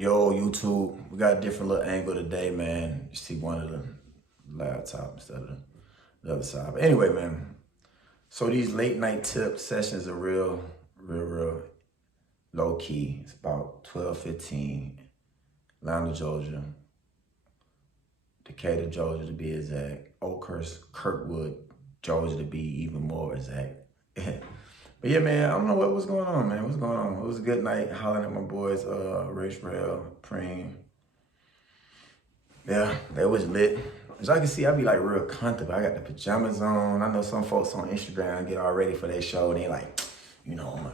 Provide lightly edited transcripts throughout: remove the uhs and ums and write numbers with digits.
Yo, YouTube, we got a different little angle today, man. You see one of the laptop instead of the other side. But anyway, man, so these late night tip sessions are real low key. It's about 12:15, Atlanta, Georgia, Decatur, Georgia to be exact, Oakhurst, Kirkwood, Georgia to be even more exact. But yeah, man, I don't know what's going on, man. What's going on? It was a good night hollering at my boys, Rich Rail, Preem. Yeah, they was lit. As y'all can see, I be like real comfortable. I got the pajamas on. I know some folks on Instagram get all ready for their show. They like, I'm gonna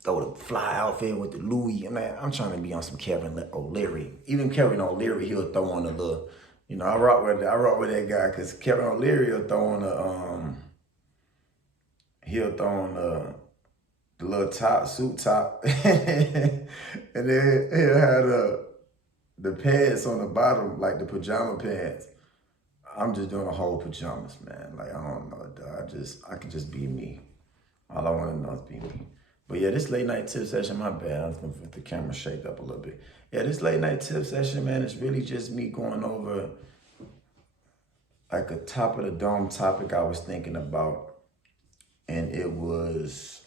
throw the fly outfit with the Louis. Man, I'm trying to be on some Kevin O'Leary. Even Kevin O'Leary, he'll throw on a little, I rock with that guy because Kevin O'Leary will throw on the little suit top, and then he'll have the pants on the bottom, like the pajama pants. I'm just doing a whole pajamas, man. Like, I don't know, dog. I can just be me. All I want to know is be me. But yeah, this late night tip session, my bad. I was gonna get the camera shaped up a little bit. Yeah, this late night tip session, man, it's really just me going over like a top of the dome topic I was thinking about. And it was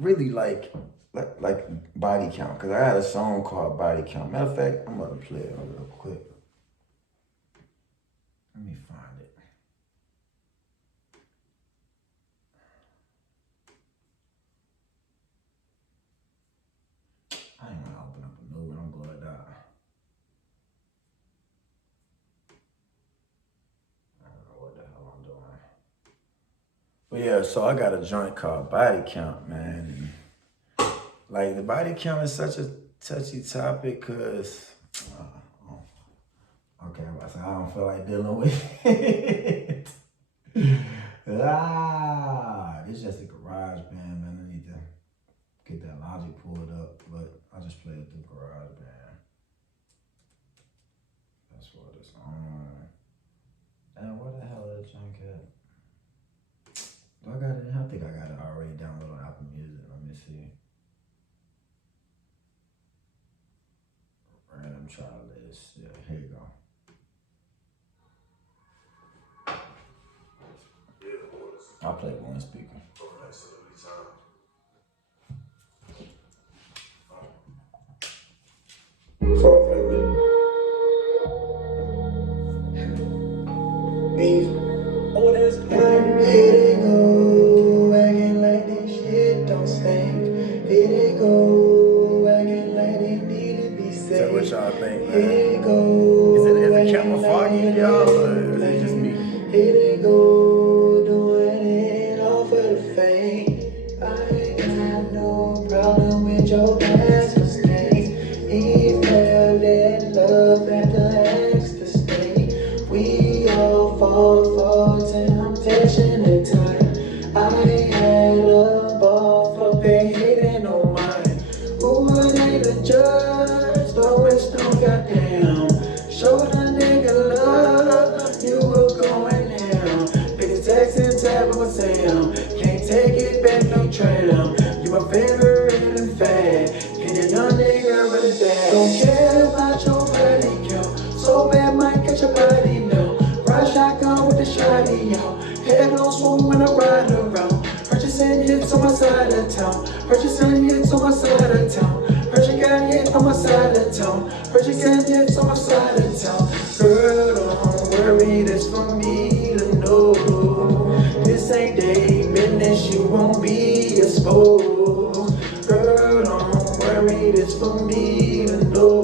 really like body count. Cause I had a song called Body Count. Matter of fact, I'm gonna play it real quick. Let me find it. I ain't gonna open up a new one, I'm glad that. I don't know what the hell I'm doing. But yeah, so I got a joint called Body Count, man. And like the body count is such a touchy topic because, okay, I don't feel like dealing with it. This is just a garage band, man. I need to get that Logic pulled up, but I just play it through garage band. That's what it's on. And where the hell is that junk at? Do I got it? I think I got it already downloaded on Apple Music. Let me see. Random trial list. Yeah, here you go. I'll play one speaker. Oh, that's good. Here they go, acting like this shit don't stink. Here they go, acting like they need to be saved. Tell what y'all think, man. Here they go. Is it camera foggy, y'all, or is it just me? Here they go, doing it all for the fame. I ain't got no problem with your past mistakes. He felt that love at the ecstasy. We all fall for temptation at times. I had a ball for they hating on mine. Who would they the judge? Though it's no goddamn. Show the nigga love, you were going down. Bitch texting tab with Sam. Can't take it back, no tram. You my favorite and fat. Can you young nigga really bad? Don't care about your body count. So bad might catch your body now. Ride shotgun with the shotty, yo. Head on swim when I ride around. Purchasing hits on my side of town. Purchasing hits on my side of town. Heard you got hit on my side of town. Heard you got hits on my side of town. Girl, don't worry, this for me to know. This ain't day business, you won't be exposed. Girl, don't worry, this for me to know.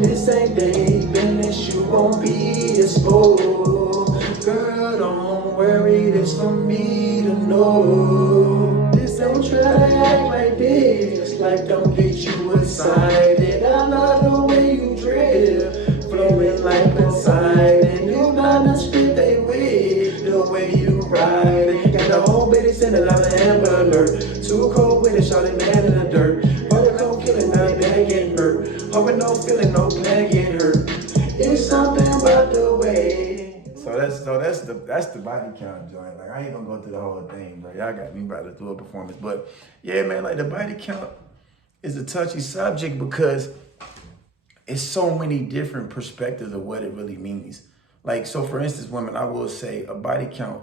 This ain't day business, you won't be exposed. Girl, don't worry, this for me to know. This ain't try to act like this, like don't get you excited. I love the way you drift, flowing like Poseidon. You got the spit they with, the way you ride. Got the whole bitty sending out an Amber Alert. Too cold with it, shawty man in the dirt. But the cold killing, now they bad getting hurt. Hoping no feeling, no plan getting hurt. It's something about the way. So that's the body count joint. Like I ain't gonna go through the whole thing, but y'all got me about to do a performance. But yeah, man, like the body count is a touchy subject because it's so many different perspectives of what it really means. Like, so for instance, women, I will say a body count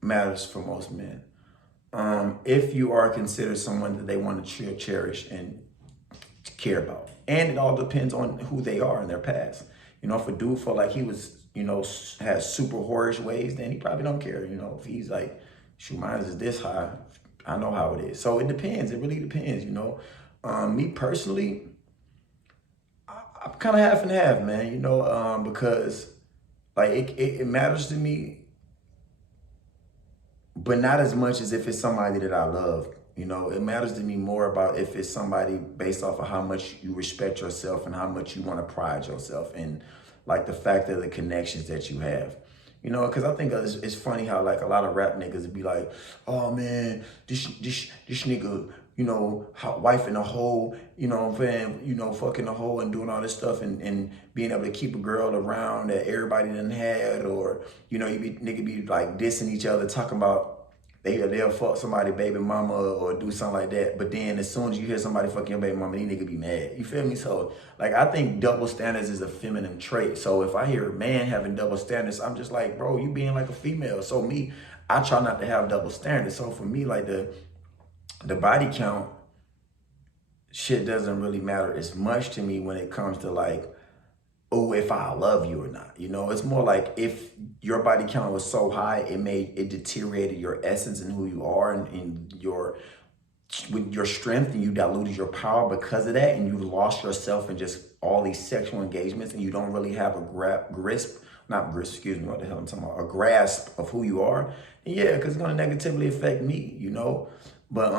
matters for most men. If you are considered someone that they want to cherish and care about. And it all depends on who they are in their past. You know, if a dude felt like he was, you know, has super whorish ways, then he probably don't care. You know, if he's like, shoot, mine is this high, I know how it is. So it depends. It really depends, you know. Me personally, I'm kind of half and half, man, you know, because like it matters to me, but not as much as if it's somebody that I love. You know, it matters to me more about if it's somebody based off of how much you respect yourself and how much you want to pride yourself in, like the fact of the connections that you have. You know, because I think it's funny how like a lot of rap niggas would be like, oh man, this nigga, you know, wife in a hole, you know what I'm saying, you know, fucking a hole and doing all this stuff and being able to keep a girl around that everybody done had, or, you know, nigga be like dissing each other, talking about they'll fuck somebody baby mama or do something like that. But then as soon as you hear somebody fucking your baby mama, these niggas be mad. You feel me? So like I think double standards is a feminine trait. So if I hear a man having double standards, I'm just like, bro, you being like a female. So me, I try not to have double standards. So for me, like the body count shit doesn't really matter as much to me when it comes to like, oh, if I love you or not. You know, it's more like if your body count was so high, it deteriorated your essence and who you are and with your strength, and you diluted your power because of that, and you lost yourself in just all these sexual engagements, and you don't really have a grasp of who you are. And yeah, because it's gonna negatively affect me, you know. But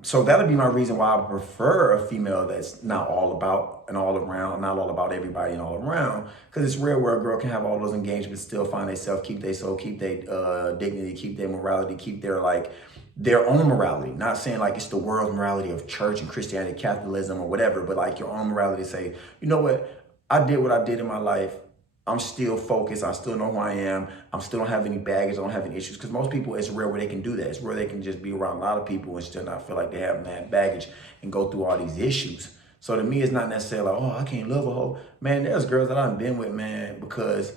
so that'll be my reason why I prefer a female that's not all about and all around, not all about everybody and all around. Because it's rare where a girl can have all those engagements, still find themselves, keep their soul, keep their dignity, keep their morality, keep their like their own morality. Not saying like it's the world's morality of church and Christianity, Catholicism or whatever, but like your own morality. Say, you know what? I did what I did in my life. I'm still focused. I still know who I am. I still don't have any baggage. I don't have any issues. Because most people, it's rare where they can do that. It's rare they can just be around a lot of people and still not feel like they have mad baggage and go through all these issues. So to me, it's not necessarily like, oh, I can't love a hoe. Man, there's girls that I've been with, man, because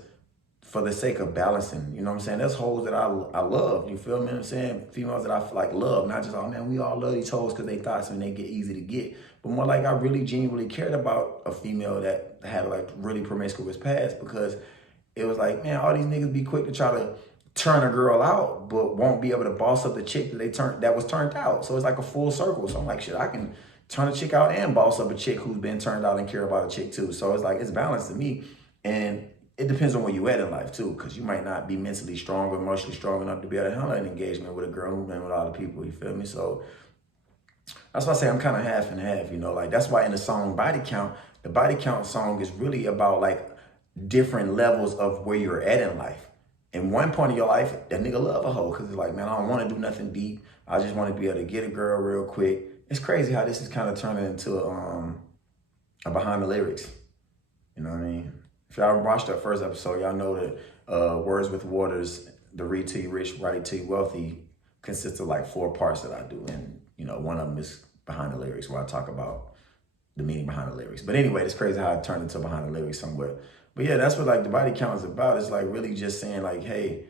for the sake of balancing, you know what I'm saying? There's hoes that I love, you feel me what I'm saying? Females that I like love, not just, oh man, we all love these hoes because they thoughts and they get easy to get. But more like I really genuinely cared about a female that had like really promiscuous past, because it was like, man, all these niggas be quick to try to turn a girl out, but won't be able to boss up the chick that was turned out. So it's like a full circle. So I'm like, shit, I can turn a chick out and boss up a chick who's been turned out and care about a chick too. So it's like, it's balanced to me. And it depends on where you at in life too, because you might not be mentally strong or emotionally strong enough to be able to handle an engagement with a girl who's been with a lot of people, you feel me? So that's why I say I'm kind of half and half, you know, like that's why in the song Body Count, the Body Count song is really about like different levels of where you're at in life. In one point of your life, that nigga love a hoe because it's like, man, I don't want to do nothing deep. I just want to be able to get a girl real quick. It's crazy how this is kind of turning into a behind the lyrics. You know what I mean? If y'all watched that first episode, y'all know that Words with Waters, the Read to You Rich, Write It to You Wealthy, consists of like 4 parts that I do. And, you know, one of them is behind the lyrics, where I talk about the meaning behind the lyrics. But anyway, it's crazy how it turned into behind the lyrics somewhere. But yeah, that's what like the body count is about. It's like really just saying like, hey,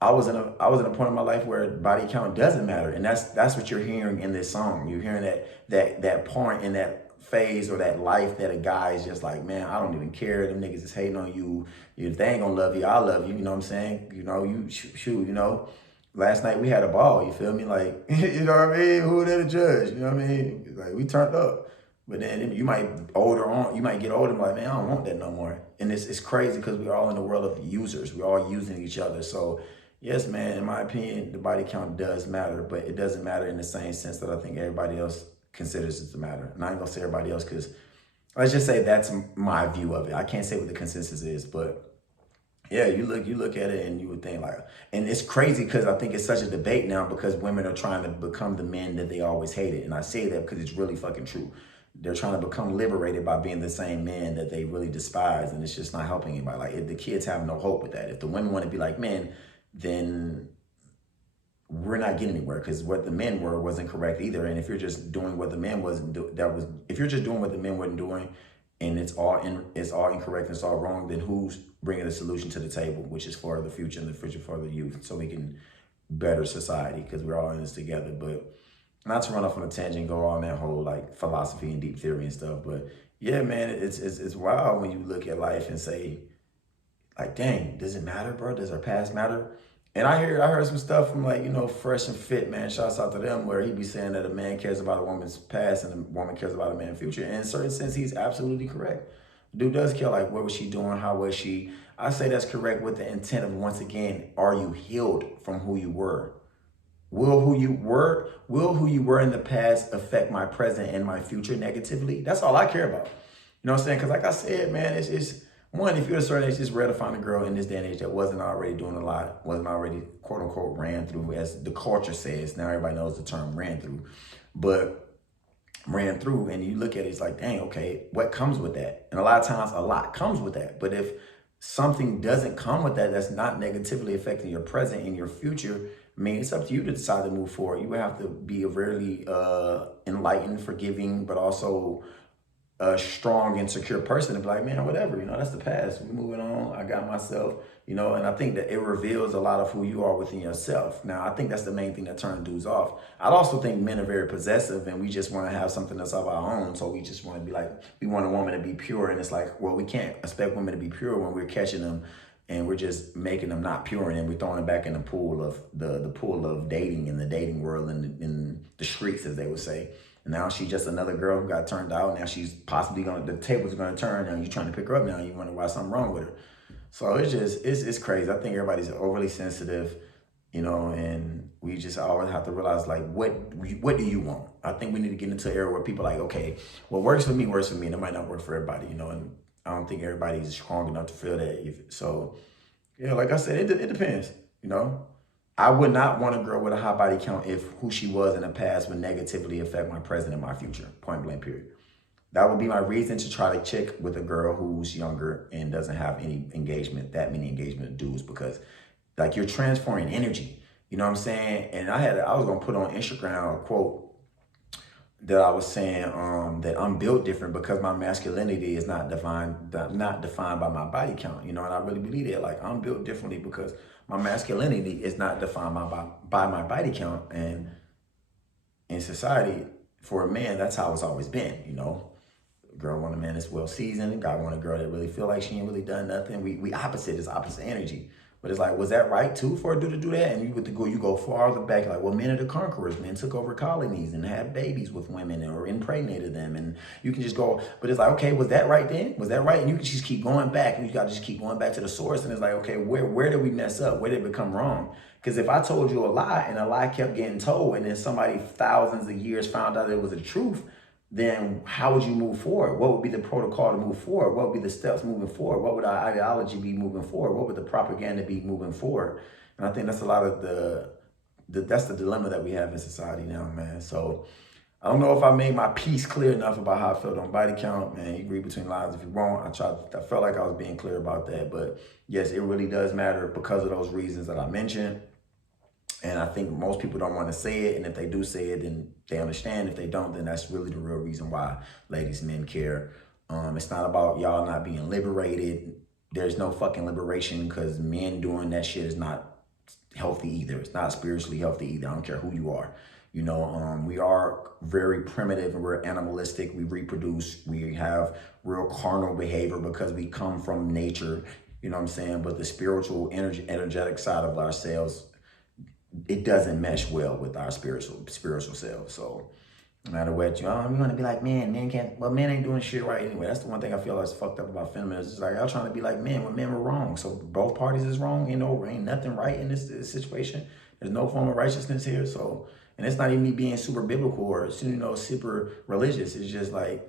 I was in a point in my life where body count doesn't matter. And that's what you're hearing in this song. You're hearing that point in that phase or that life that a guy is just like, man, I don't even care. Them niggas is hating on you. If they ain't gonna love you, I love you. You know what I'm saying? You know, you shoot, you know. Last night we had a ball, you feel me? Like, you know what I mean? Who there to judge? You know what I mean? Like, we turned up. But then you might get older and be like, man, I don't want that no more. And it's crazy because we're all in the world of users. We're all using each other. So yes, man, in my opinion, the body count does matter, but it doesn't matter in the same sense that I think everybody else considers it to matter. And I ain't gonna say everybody else because let's just say that's my view of it. I can't say what the consensus is, but yeah, you look at it and you would think like, and it's crazy because I think it's such a debate now because women are trying to become the men that they always hated. And I say that because it's really fucking true. They're trying to become liberated by being the same men that they really despise, and it's just not helping anybody. Like, if the kids have no hope with that. If the women want to be like men, then we're not getting anywhere, because what the men were wasn't correct either. And if you're just doing what the men wasn't if you're just doing what the men weren't doing, and it's all incorrect and it's all wrong, then who's bringing the solution to the table, which is for the future and the future for the youth, so we can better society, because we're all in this together. But not to run off on a tangent, go on that whole like philosophy and deep theory and stuff. But yeah, man, it's wild when you look at life and say, like, dang, does it matter, bro? Does our past matter? And I heard some stuff from, like, Fresh and Fit, man. Shouts out to them, where he be saying that a man cares about a woman's past and a woman cares about a man's future. And in a certain sense, he's absolutely correct. Dude does care, like, what was she doing? How was she? I say that's correct with the intent of, once again, are you healed from who you were? Will who you were in the past affect my present and my future negatively? That's all I care about. You know what I'm saying? Because like I said, man, it's one, if you're a certain age, it's rare to find a girl in this day and age that wasn't already doing a lot, wasn't already, quote unquote, ran through, as the culture says. Now everybody knows the term ran through. But ran through, and you look at it, it's like, dang, okay, what comes with that? And a lot of times, a lot comes with that. But if something doesn't come with that, that's not negatively affecting your present and your future, I mean, it's up to you to decide to move forward. You would have to be a really enlightened, forgiving, but also a strong and secure person to be like, man, whatever, that's the past. We're moving on. I got myself, and I think that it reveals a lot of who you are within yourself. Now, I think that's the main thing that turns dudes off. I also think men are very possessive, and we just want to have something that's of our own. So we just want to be like, we want a woman to be pure. And it's like, well, we can't expect women to be pure when we're catching them and we're just making them not pure, and then we're throwing them back in the pool of the pool of dating, in the dating world, and in the streets, as they would say. And now she's just another girl who got turned out. Now she's possibly the tables are gonna turn, and you're trying to pick her up now. You wonder why something wrong with her. So it's crazy. I think everybody's overly sensitive, and we just always have to realize, like, what do you want? I think we need to get into an era where people are like, okay, what works for me, and it might not work for everybody, and I don't think everybody's strong enough to feel that. So, like I said, it depends, I would not want a girl with a high body count if who she was in the past would negatively affect my present and my future, point blank, period. That would be my reason to try to chick with a girl who's younger and doesn't have any that many engagement dudes, because, like, you're transferring energy, you know what I'm saying? And I was gonna put on Instagram a quote that I was saying, that I'm built different because my masculinity is not defined by my body count, and I really believe that. Like, I'm built differently because my masculinity is not defined by my body count. And in society, for a man, that's how it's always been, Girl want a man that's well seasoned. Guy want a girl that really feel like she ain't really done nothing. We opposite. It's opposite energy. But it's like, was that right too for a dude to do that? And you go farther back, like, well, men are the conquerors. Men took over colonies and had babies with women or impregnated them. And you can just go, but it's like, okay, was that right then? Was that right? And you can just keep going back, and you gotta just keep going back to the source. And it's like, okay, where did we mess up? Where did it become wrong? Because if I told you a lie and a lie kept getting told, and then somebody thousands of years found out it was the truth, then how would you move forward? What would be the protocol to move forward? What would be the steps moving forward? What would our ideology be moving forward? What would the propaganda be moving forward? And I think that's a lot of that's the dilemma that we have in society now, man. So I don't know if I made my piece clear enough about how I felt on body count, man. You read between lines if you want. I felt like I was being clear about that. But yes, it really does matter because of those reasons that I mentioned. And I think most people don't want to say it. And if they do say it, then they understand. If they don't, then that's really the real reason why ladies, men care. It's not about y'all not being liberated. There's no fucking liberation, because men doing that shit is not healthy either. It's not spiritually healthy either. I don't care who you are. We are very primitive and we're animalistic. We reproduce. We have real carnal behavior because we come from nature. You know what I'm saying? But the spiritual, energetic side of ourselves, it doesn't mesh well with our spiritual self. So no matter what you're going to be like, men ain't doing shit right anyway. That's the one thing I feel is fucked up about feminism. It's like, y'all trying to be like men when men were wrong. So both parties is wrong. Ain't nothing right in this situation. There's no form of righteousness here. So, and it's not even me being super biblical or, super religious. It's just like,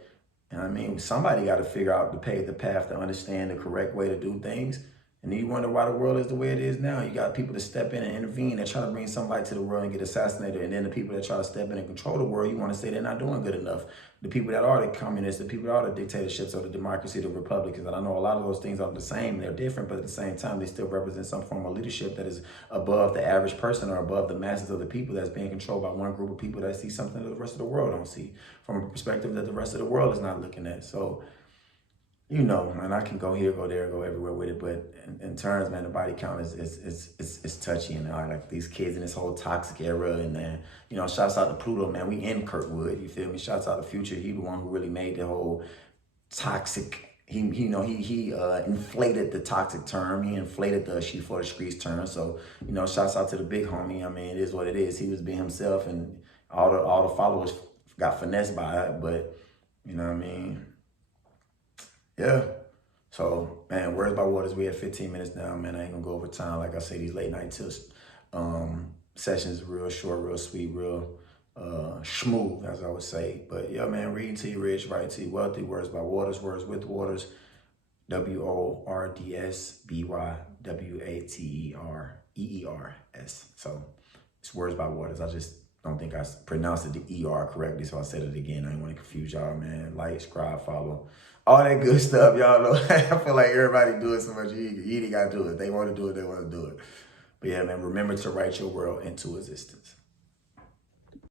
somebody got to figure out the path to understand the correct way to do things. And then you wonder why the world is the way it is now. You got people that step in and intervene that try to bring somebody to the world and get assassinated. And then the people that try to step in and control the world, you want to say they're not doing good enough. The people that are the communists, the people that are the dictatorships or the democracy, the republicans. And I know a lot of those things are the same. They're different, but at the same time, they still represent some form of leadership that is above the average person or above the masses of the people that's being controlled by one group of people that see something that the rest of the world don't see from a perspective that the rest of the world is not looking at. So, you know, and I can go here, go there, go everywhere with it, but in terms, man, the body count is touchy, and like these kids in this whole toxic era, and then, you know, shouts out to Pluto, man, we in Kirkwood, you feel me? Shouts out to Future, he the one who really made the whole toxic. He inflated the toxic term. He inflated the she for the streets term. So, you know, shouts out to the big homie. I mean, it is what it is. He was being himself, and all the followers got finessed by it, but you know what I mean. Yeah. So, man, Words by Waters, we have 15 minutes now, man. I ain't gonna go over time. Like I say, these late night sessions real short, real sweet, real smooth, as I would say. But yeah, man, reading to you rich, writing to you wealthy, Words by Waters, Words with Waters, WORDSBYWATEREERS. So it's Words by Waters. I just don't think I pronounced the ER correctly, so I said it again. I didn't want to confuse y'all, man. Like, subscribe, follow, all that good stuff, y'all know. I feel like everybody doing so much. You ain't got to do it. They want to do it, they want to do it. But yeah, man, remember to write your world into existence.